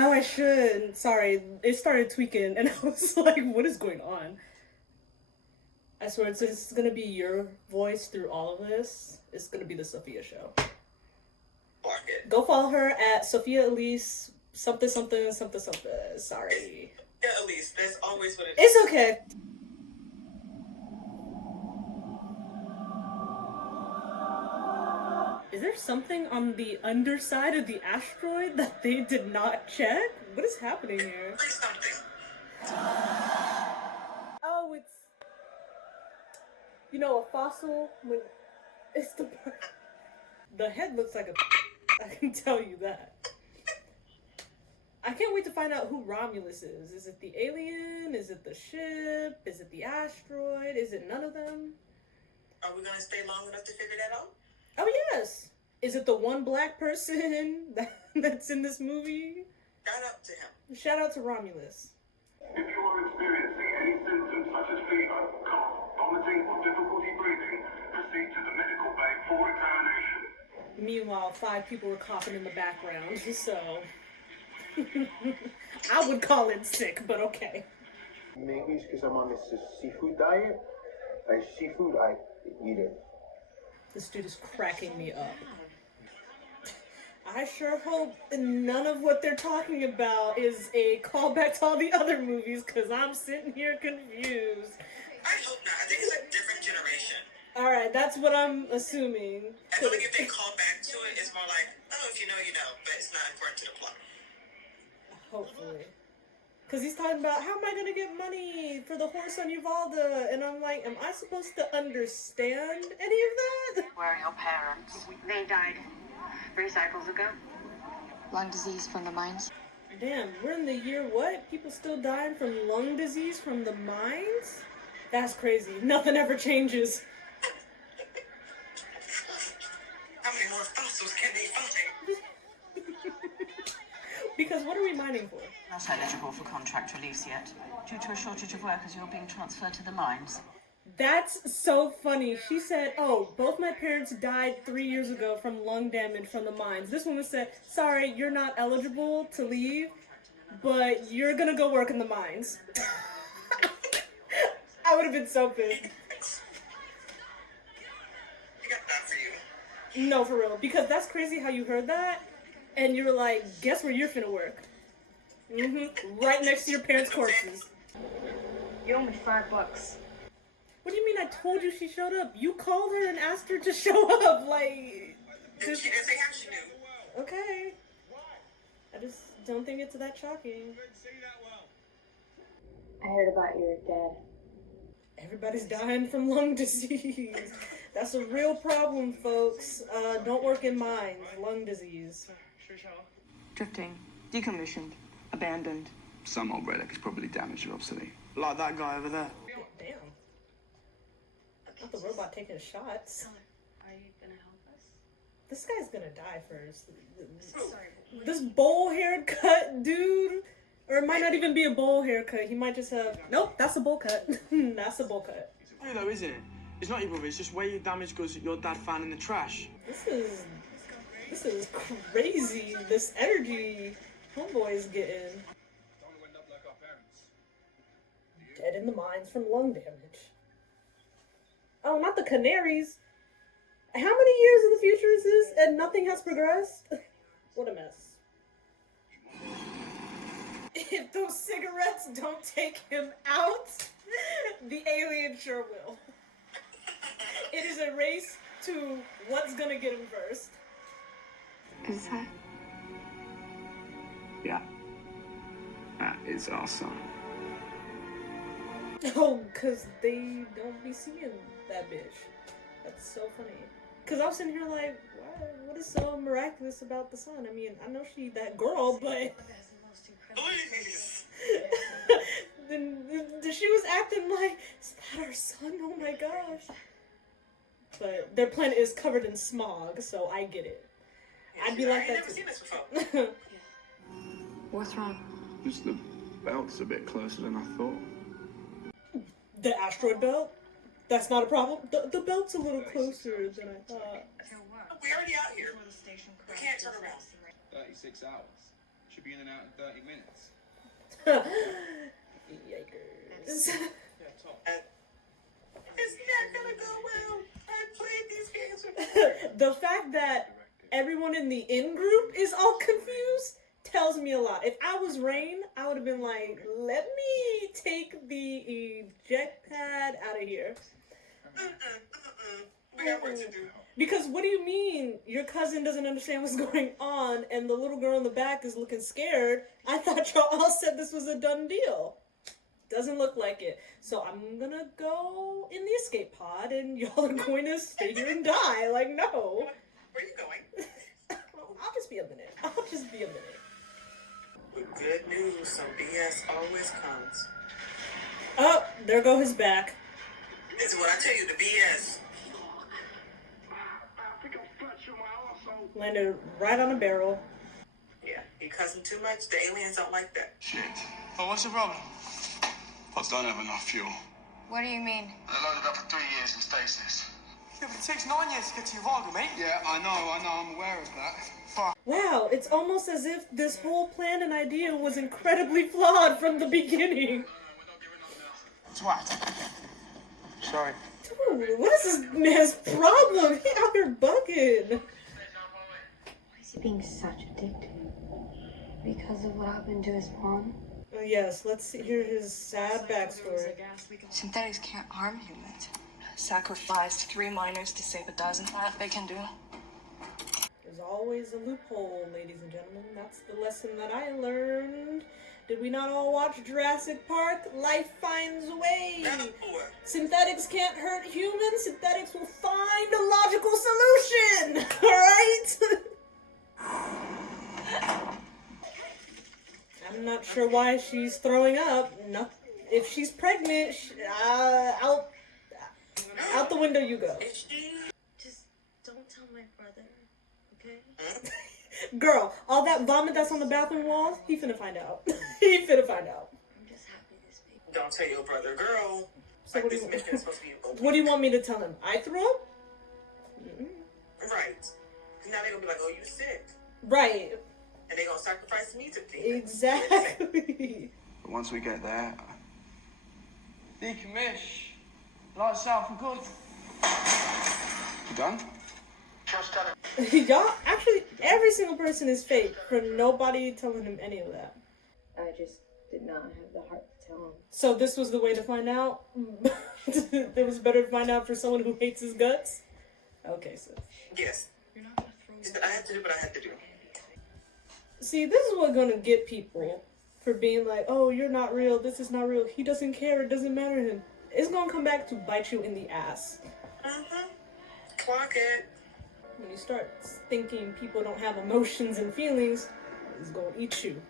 Oh, I should. Sorry, it started tweaking, and I was like, "What is going on?" I swear, it's gonna be your voice through all of this. It's gonna be the Sophia show. Block it. Go follow her at Sophia Elise something something something something. Sorry. Yeah, Elise. That's always what it is. It's okay. Is there something on the underside of the asteroid that they did not check? What is happening here? There's something. Oh, it's, you know, a fossil when it's the head looks like a I can tell you that. I can't wait to find out who Romulus is. Is it the alien? Is it the ship? Is it the asteroid? Is it none of them? Are we gonna stay long enough to figure that out? Oh yes. Is it the one black person that's in this movie? Shout out to him. Shout out to Romulus. If you are experiencing any symptoms such as fever, cough, vomiting, or difficulty breathing, proceed to the medical bay for examination. Meanwhile, 5 people were coughing in the background, so I would call it sick, but okay. Maybe it's because I'm on this seafood diet. Like seafood, I eat it. This dude is cracking me up. I sure hope none of what they're talking about is a callback to all the other movies, because I'm sitting here confused. I hope not. I think it's a different generation. Alright, that's what I'm assuming. I feel like if they call back to it, it's more like, oh, if you know, you know, but it's not important to the plot. Hopefully. Because he's talking about, how am I going to get money for the horse on Uvalde? And I'm like, am I supposed to understand any of that? Where are your parents? They died 3 cycles ago. Lung disease from the mines. Damn, we're in the year what? People still dying from lung disease from the mines? That's crazy. Nothing ever changes. How many more fossils can they find? Because what are we mining for? Not eligible for contract release yet. Due to a shortage of workers, you're being transferred to the mines. That's so funny. She said, oh, both my parents died 3 years ago from lung damage from the mines. This woman said, sorry, you're not eligible to leave, but you're gonna go work in the mines. I would have been so pissed. I got that for you. No, for real. Because that's crazy how you heard that, and you're like, guess where you're finna work? Right next to your parents' corpses. You owe me $5. What do you mean I told you she showed up? You called her and asked her to show up, like... She didn't say how she knew. Okay. I just don't think it's that shocking. I heard about your dad. Everybody's dying from lung disease. That's a real problem, folks. Don't work in mines. Lung disease. Drifting, decommissioned, abandoned. Some old relic is probably damaged or obsolete. Like that guy over there. Damn. Not the robot taking shots. Are you gonna help us? This guy's gonna die first. This bowl haircut dude, or it might not even be a bowl haircut. He might just have. Nope, that's a bowl cut. That's a bowl cut. True though, isn't it? It's not your brother. It's just where your damaged goods that your dad found in the trash. This is crazy. This energy homeboy is getting. Dead in the mines from lung damage. Oh, not the canaries. How many years in the future is this and nothing has progressed? What a mess. If those cigarettes don't take him out, the alien sure will. It is a race to what's gonna get him first. Is that? Yeah. That is our son. Oh, because they don't be seeing that bitch. That's so funny. Because I was sitting here like, what is so miraculous about the son? I mean, I know she that girl, but... Please. then she was acting like, is that our son? Oh my gosh. But their planet is covered in smog, so I get it. I'd be like that never too. seen this before. What's wrong? Just the belt's a bit closer than I thought. The asteroid belt? That's not a problem. The belt's a little closer than I thought. We already out here. We can't turn around. 36 hours. Should be be in and out in 30 minutes. Yikers. Yeah, top. It's not gonna go well. I played these games with The fact that everyone in the in group is all confused tells me a lot. If I was Rain, I would have been like, let me take the eject pad out of here. We got work to do. Because what do you mean your cousin doesn't understand what's going on and the little girl in the back is looking scared? I thought y'all all said this was a done deal. Doesn't look like it. So I'm gonna go in the escape pod and y'all are going to stay here and die. Like, no. Where you going? I'll just be a minute. With good news, some BS always comes. Oh, there go his back. This is what I tell you, the BS. Landed right on a barrel. Yeah, you cussing too much? The aliens don't like that. Shit. Well, what's the problem? Pods don't have enough fuel. What do you mean? They're loaded up for 3 years in stasis. Yeah, but it takes 9 years to get to Uvalde, mate. Yeah, I know, I'm aware of that. Wow, it's almost as if this whole plan and idea was incredibly flawed from the beginning. Twat. Sorry. Dude, what is this man's problem? He out here bugging. Why is he being such a dick to you? Because of what happened to his mom? Oh, yes, let's hear his sad backstory. Synthetics can't harm humans. Sacrificed 3 miners to save a dozen. That they can do. There's always a loophole, ladies and gentlemen. That's the lesson that I learned. Did we not all watch Jurassic Park? Life finds a way. Synthetics can't hurt humans. Synthetics will find a logical solution. Alright? I'm not sure why she's throwing up. No, if she's pregnant, out the window you go. Just don't tell my brother, okay? Girl, all that vomit that's on the bathroom walls, he finna find out. He finna find out. I'm just happy this baby. Don't tell your brother, girl. So Like what do this you- mission is supposed to be open. What do you want me to tell him? I threw up? Right. 'Cause now they're gonna be like, oh, you sick. Right. And they're gonna sacrifice me to things. Exactly. But once we get there, Decommish. Lights out for good. you done? Just tell him. Y'all, actually, every single person is fake for nobody telling him any of that. I just did not have the heart to tell him. So this was the way to find out? It was better to find out for someone who hates his guts? Okay, sis. Yes. I had to do what I had to do. See, this is what's gonna get people for being like, oh, you're not real, this is not real, he doesn't care, it doesn't matter to him. It's gonna come back to bite you in the ass. Clock it. When you start thinking people don't have emotions and feelings, it's gonna eat you.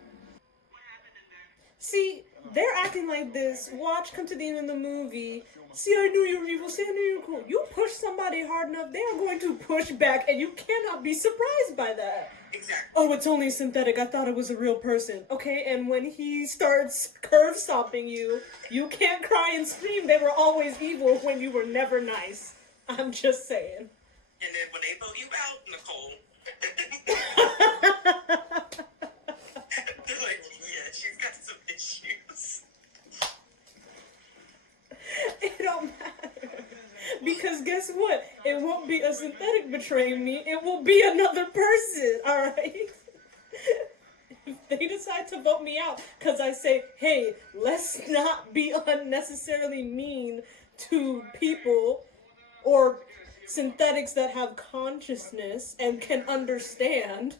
See, they're acting like this. Watch, come to the end of the movie. See, I knew you were evil. See, I knew you were cool. You push somebody hard enough, they are going to push back, and you cannot be surprised by that. Exactly. Oh, it's only synthetic. I thought it was a real person. Okay, and when he starts curve stomping you, you can't cry and scream. They were always evil when you were never nice. I'm just saying. And then when they vote you out, Nicole, they're like, yeah, she's got some issues. It don't matter. Because guess what? It won't be a synthetic betraying me. It will be another person, alright? If they decide to vote me out because I say, hey, let's not be unnecessarily mean to people or synthetics that have consciousness and can understand,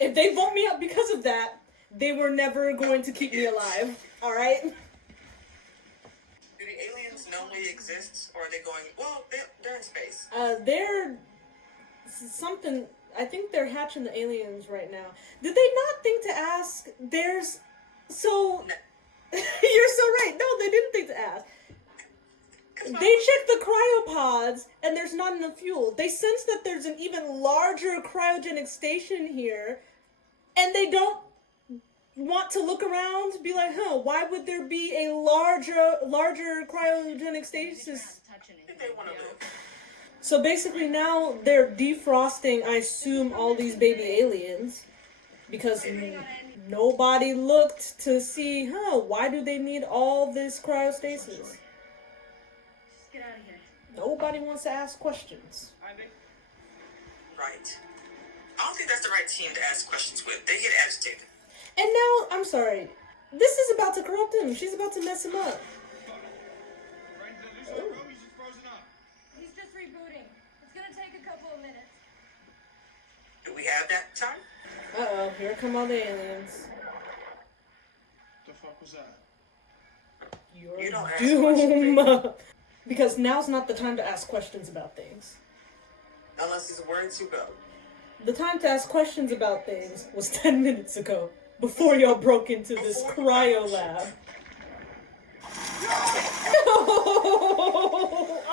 if they vote me out because of that, they were never going to keep me alive, alright? Do the aliens know we exist, or are they going, well, they're in space? They're something. I think they're hatching the aliens right now. Did they not think to ask? There's so. No. You're so right. No, they didn't think to ask. They checked the cryopods, and there's not enough fuel. They sense that there's an even larger cryogenic station here, and they don't want to look around, be like, huh, why would there be a larger cryogenic stasis? If they want to live. So basically now they're defrosting, I assume, all these baby aliens. Because Nobody looked to see, why do they need all this cryostasis? Just get out of here. Nobody wants to ask questions. Right. I don't think that's the right team to ask questions with. They get agitated. And now, I'm sorry, this is about to corrupt him. She's about to mess him up. Oh. He's just rebooting. It's gonna take a couple of minutes. Do we have that time? Uh-oh, here come all the aliens. The fuck was that? You don't ask Doom. Because now's not the time to ask questions about things. Unless it's words you go. The time to ask questions about things was 10 minutes ago, before y'all broke into this cryo lab.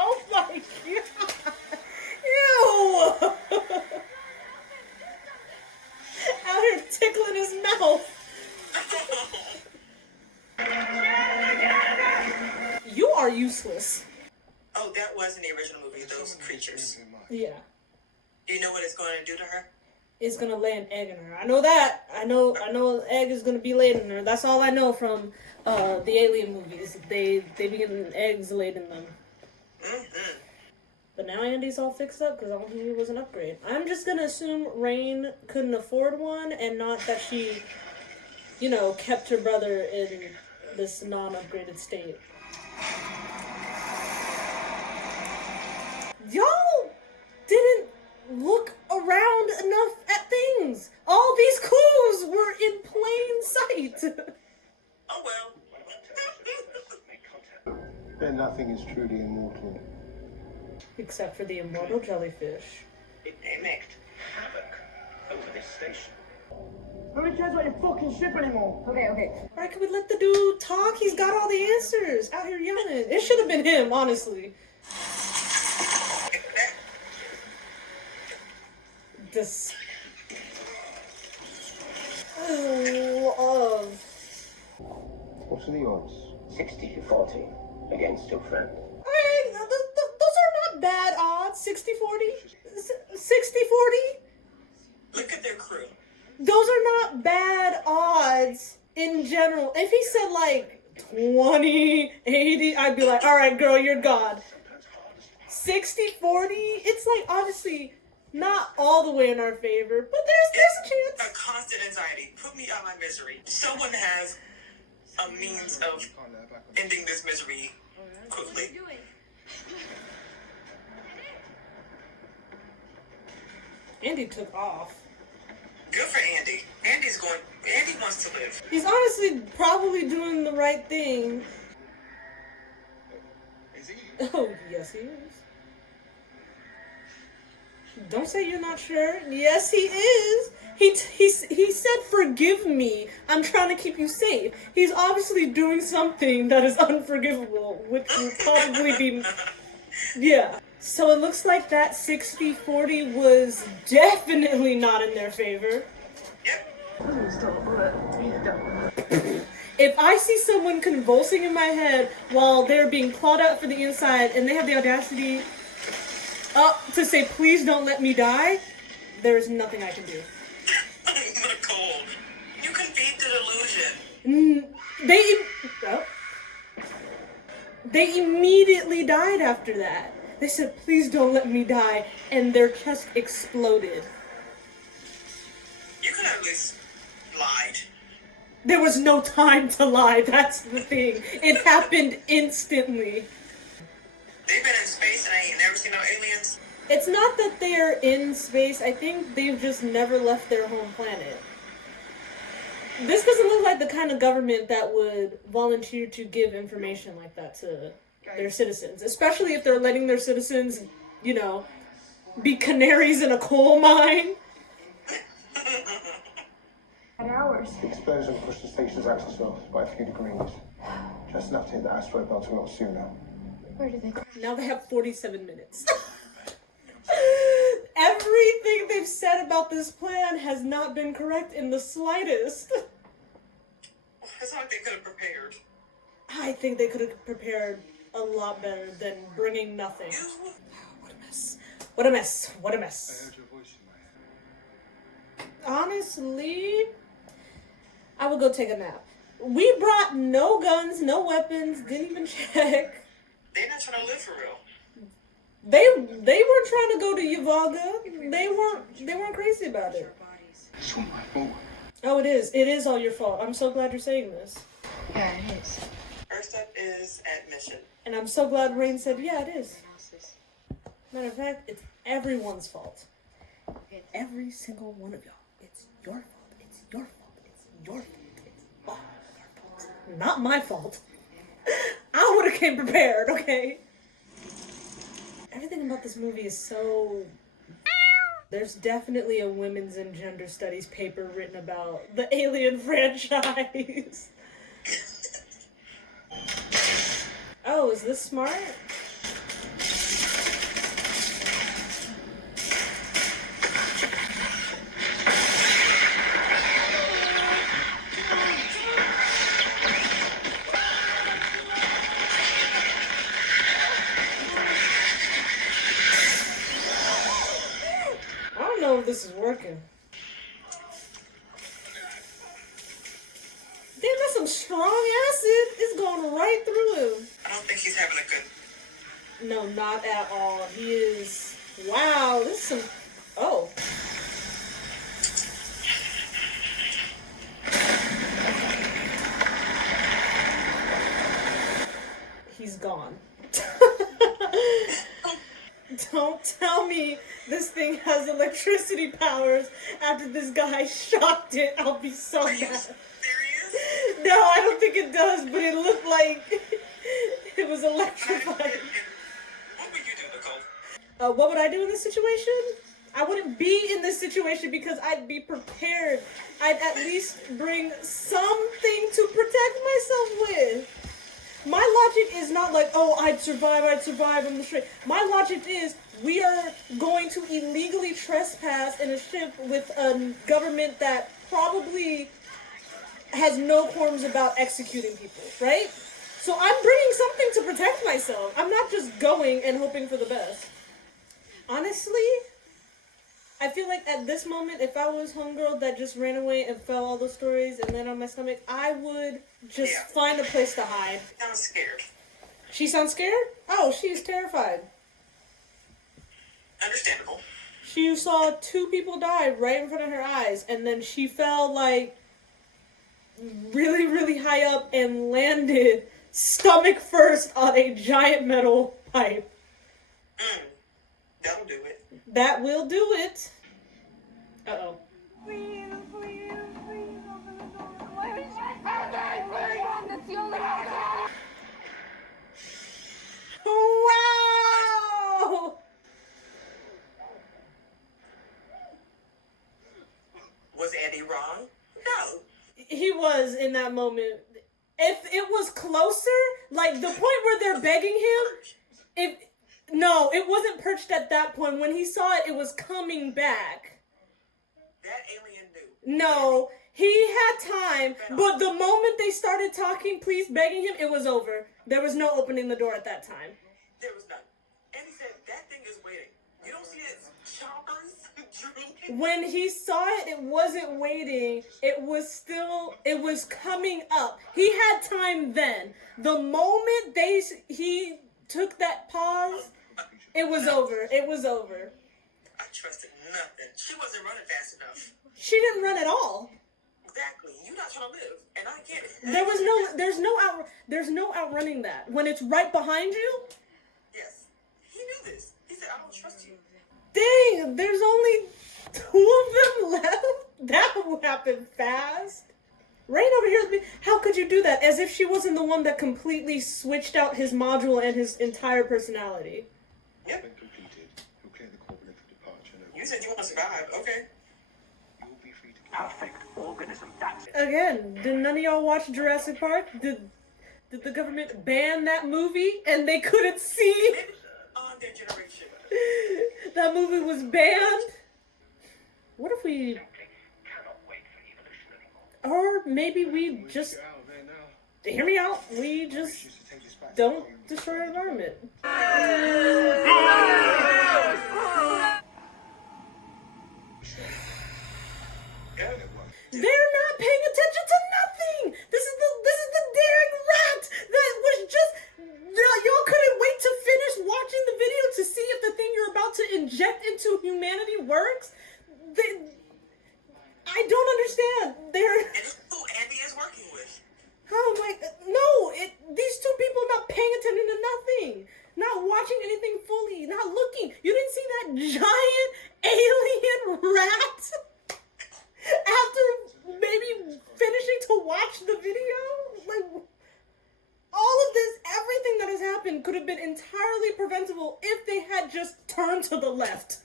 Oh my god! Ew! Out here tickling his mouth. You are useless. Oh, that was in the original movie, those creatures. Yeah. Do you know what it's going to do to her? It's gonna lay an egg in her. I know that. I know an egg is gonna be laid in her. That's all I know from the Alien movies. They be getting eggs laid in them. Mm-hmm. But now Andy's all fixed up because all he needed was an upgrade. I'm just gonna assume Rain couldn't afford one and not that she, kept her brother in this non-upgraded state. Y'all didn't look around enough at things. All these clues were in plain sight. Oh well. Then nothing is truly immortal. Except for the immortal jellyfish. It mimicked havoc over this station. Nobody cares about your fucking ship anymore. Okay. Alright, can we let the dude talk? He's got all the answers. Out here yelling. It should have been him, honestly. This. What's in the odds? 60-40 against your friend. Alright, those are not bad odds. 60-40? 60-40? Look at their crew. Those are not bad odds in general. If he said like 20, 80, I'd be like, alright, girl, you're God. 60-40? It's like, honestly, not all the way in our favor, but there's a chance. A constant anxiety. Put me out of my misery. Someone has a means of ending this misery quickly. Andy took off. Good for Andy. Andy wants to live. He's honestly probably doing the right thing. Is he? Oh, yes he is. Don't say you're not sure. Yes, he is. He said, forgive me. I'm trying to keep you safe. He's obviously doing something that is unforgivable, which will probably be... Yeah. So it looks like that 60-40 was definitely not in their favor. If I see someone convulsing in my head while they're being clawed out for the inside and they have the audacity to say, please don't let me die, there's nothing I can do. Nicole, you can beat the delusion. They immediately died after that. They said, please don't let me die, and their chest exploded. You could have at least lied. There was no time to lie, that's the thing. It happened instantly. They've been in space and I ain't never seen no aliens. It's not that they're in space, I think they've just never left their home planet. This doesn't look like the kind of government that would volunteer to give information like that to their citizens. Especially if they're letting their citizens, be canaries in a coal mine. Hours. The explosion pushed the station's axis off by a few degrees. Just enough to hit the asteroid belt a lot sooner. Where did they go? Now they have 47 minutes. Everything they've said about this plan has not been correct in the slightest. It's not like they could have prepared. I think they could have prepared a lot better than bringing nothing. What a mess. What a mess. What a mess. I heard your voice in my head. Honestly, I would go take a nap. We brought no guns, no weapons, didn't even check. They're not trying to live for real. They weren't trying to go to Yavaga. They weren't crazy about it. It's all my fault. Oh, it is. It is all your fault. I'm so glad you're saying this. Yeah, it is. First up is admission. And I'm so glad Rain said, yeah, it is. Matter of fact, it's everyone's fault. Every single one of y'all. It's your fault. It's your fault. It's your fault. It's all your fault. Not my fault. I would have came prepared, okay? Everything about this movie is so... There's definitely a women's and gender studies paper written about the Alien franchise. Oh, is this smart? I don't know if this is working. Damn, that's some strong acid. It's going right through him. I don't think he's having a good... No, not at all. He is... Wow, this is some... Oh. He's gone. Don't tell me this thing has electricity powers after this guy shocked it. I'll be so mad. Serious? No, I don't think it does, but it looked like it was electrified. What would you do, Nicole? What would I do in this situation? I wouldn't be in this situation because I'd be prepared. I'd at least bring something to protect myself with. My logic is not like, oh, I'd survive on the street. My logic is, we are going to illegally trespass in a ship with a government that probably has no qualms about executing people, right? So I'm bringing something to protect myself. I'm not just going and hoping for the best. Honestly, I feel like at this moment, if I was homegirl that just ran away and fell all those stories and landed on my stomach, I would just find a place to hide. Sounds scared. She sounds scared? Oh, she's terrified. Understandable. She saw 2 people die right in front of her eyes, and then she fell, like, really, really high up and landed stomach first on a giant metal pipe. That'll do it. That will do it. Uh-oh. Please, please, please open the door. Why would you? That's the only house. Wow! Was Eddie wrong? No. He was in that moment. If it was closer, like the point where they're begging him, no, it wasn't perched at that point. When he saw it, it was coming back. That alien knew. No, he had time, but the moment they started talking, please begging him, it was over. There was no opening the door at that time. There was none. And he said, that thing is waiting. You don't see its choppers drooling? When he saw it, it wasn't waiting. It was coming up. He had time then. The moment he took that pause, it was over. It was over. I trusted nothing. She wasn't running fast enough. She didn't run at all. Exactly. You're not trying to live, and I get it. There's no outrunning that. When it's right behind you. Yes. He knew this. He said, I don't trust you. Dang, there's only 2 of them left? That happened fast. Rain over here with me. How could you do that? As if she wasn't the one that completely switched out his module and his entire personality. Yep. You said you want to survive. Okay. Perfect organism, that's it. Again, did none of y'all watch Jurassic Park? Did the government ban that movie and they couldn't see? On their generation. That movie was banned? What if we... Or maybe we just... Hear me out. We just don't destroy our environment. They're not paying attention to inject into humanity works? I don't understand. They're... And it's who Andy is working with. Oh my... No! These two people not paying attention to nothing. Not watching anything fully. Not looking. You didn't see that giant alien rat? After maybe finishing to watch the video? Like... All of this, everything that has happened could have been entirely preventable if they had just turned to the left.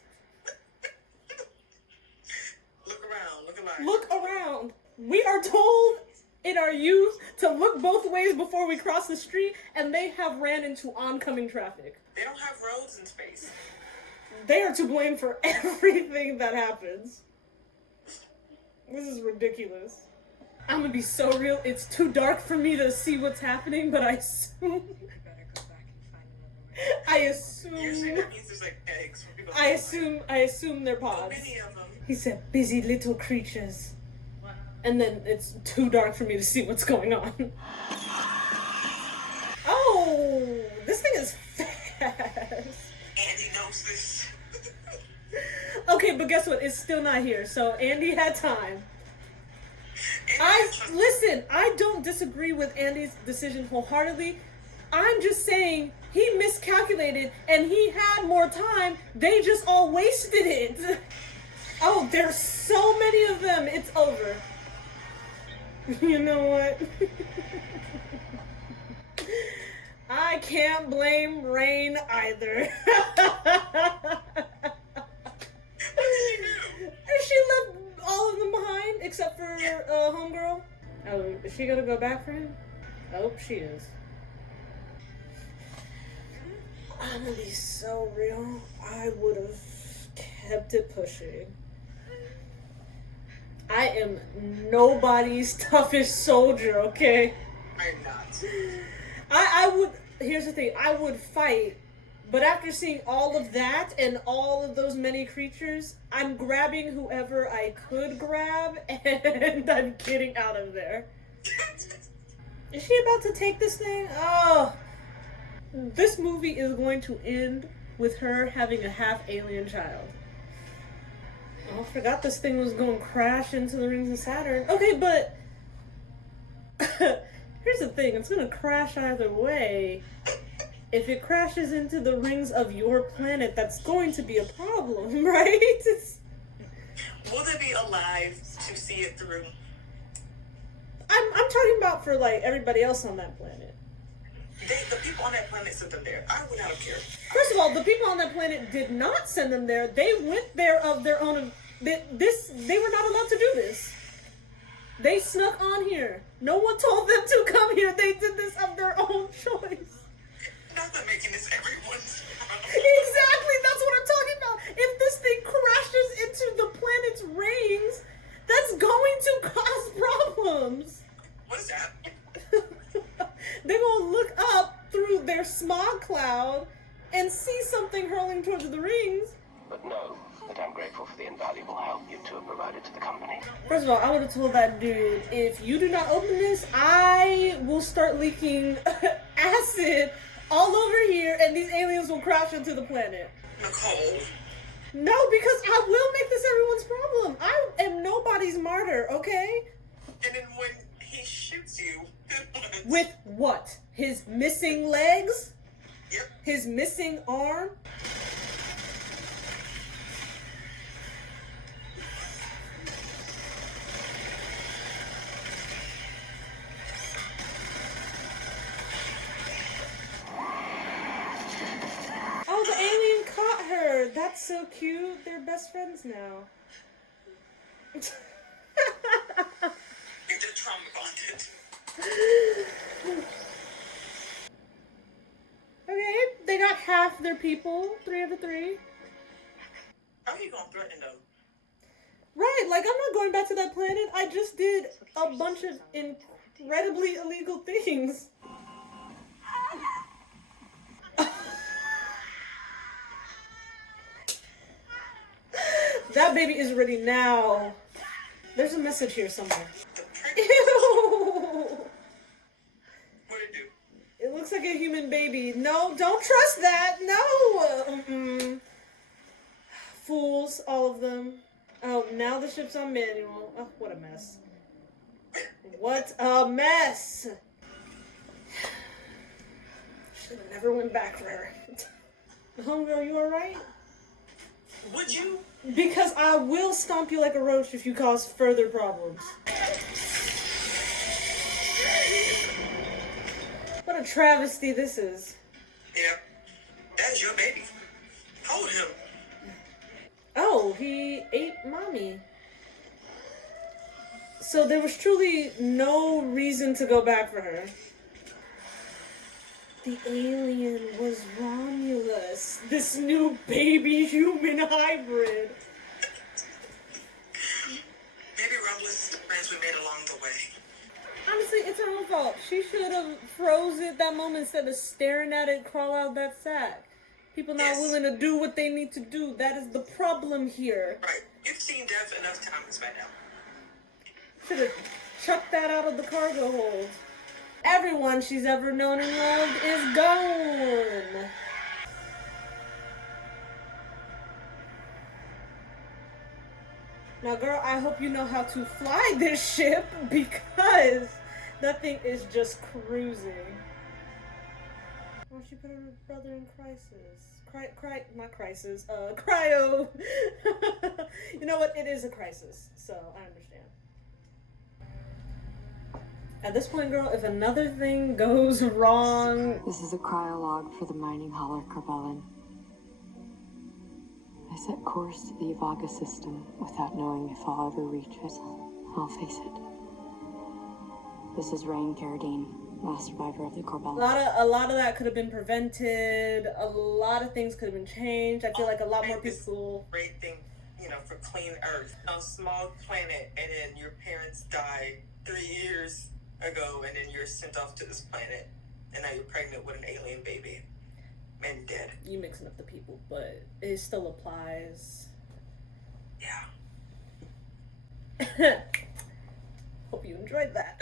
Look around, look alive. Look around. We are told in our youth to look both ways before we cross the street, and they have ran into oncoming traffic. They don't have roads in space. They are to blame for everything that happens. This is ridiculous. I'm gonna be so real, it's too dark for me to see what's happening, but I assume... Usually that means there's like eggs for people. I assume they're pods. So many of them. He said, busy little creatures. And then it's too dark for me to see what's going on. Oh, this thing is fast. Andy knows this. Okay, but guess what? It's still not here. So Andy had time. Listen, I don't disagree with Andy's decision wholeheartedly. I'm just saying he miscalculated and he had more time. They just all wasted it. Oh, there's so many of them. It's over. You know what? I can't blame Rain either. She left all of them behind except for homegirl. Oh, is she gonna go back for him? Oh, she is. I'm gonna be so real. I would have kept it pushing. I am nobody's toughest soldier, okay? I'm not. I would, here's the thing, I would fight, but after seeing all of that and all of those many creatures, I'm grabbing whoever I could grab and I'm getting out of there. Is she about to take this thing? Oh. This movie is going to end with her having a half-alien child. Oh, I forgot this thing was going to crash into the rings of Saturn. Okay, but here's the thing. It's going to crash either way. If it crashes into the rings of your planet, that's going to be a problem, right? Will they be alive to see it through? I'm talking about for, like, everybody else on that planet. The people on that planet sent them there. I would not have cared. First of all, the people on that planet did not send them there. They went there of their own. They were not allowed to do this. They snuck on here. No one told them to come here. They did this of their own choice. Not that making this everyone's problem. Exactly. That's what I'm talking about. If this thing crashes into the planet's rings, that's going to cause problems. What is that? They're going to look up through their smog cloud and see something hurling towards the rings. But know that I'm grateful for the invaluable help you two have provided to the company. First of all, I would have told that dude, if you do not open this, I will start leaking acid all over here and these aliens will crash into the planet. Nicole. No, because I will make this everyone's problem. I am nobody's martyr, okay? And then when he shoots you... With what? His missing legs? Yep. His missing arm? Oh, the alien caught her. That's so cute. They're best friends now. You're just trauma bonded. Okay, they got half their people. 3 out of 3. How are you gonna threaten them? Right, like I'm not going back to that planet. I just did a bunch of incredibly illegal things. That baby is ready now. There's a message here somewhere. Ew! What did it do? It looks like a human baby. No, don't trust that. No. Fools, all of them. Oh, now the ship's on manual. Oh, what a mess. What a mess! Should have never went back for her. Homegirl, you alright? Would you? Because I will stomp you like a roach if you cause further problems. What a travesty this is. Yep. That's your baby. Hold him. Oh, he ate mommy. So there was truly no reason to go back for her. The alien was Romulus, this new baby human hybrid. Maybe Romulus is the friends we made along the way. Honestly, it's her own fault. She should have froze it that moment instead of staring at it crawl out that sack. People not willing to do what they need to do. That is the problem here. Right. You've seen death enough times by now. Should have chucked that out of the cargo hold. Everyone she's ever known and loved is gone. Now, girl, I hope you know how to fly this ship because that thing is just cruising. Why don't you put her brother in crisis? Not crisis. Cryo. You know what? It is a crisis, so I understand. At this point, girl, if another thing goes wrong... This is a cryolog for the mining hauler Corbellin. I set course to the Ivaga system without knowing if I'll ever reach it. I'll face it. This is Rain Carradine, last survivor of the Corbellin. A lot of that could have been prevented. A lot of things could have been changed. I feel like a lot more people... Great thing, you know, for clean Earth. On a small planet, and then your parents died 3 years ago, and then you're sent off to this planet, and now you're pregnant with an alien baby. And dead. You mixing up the people, but it still applies. Yeah. Hope you enjoyed that.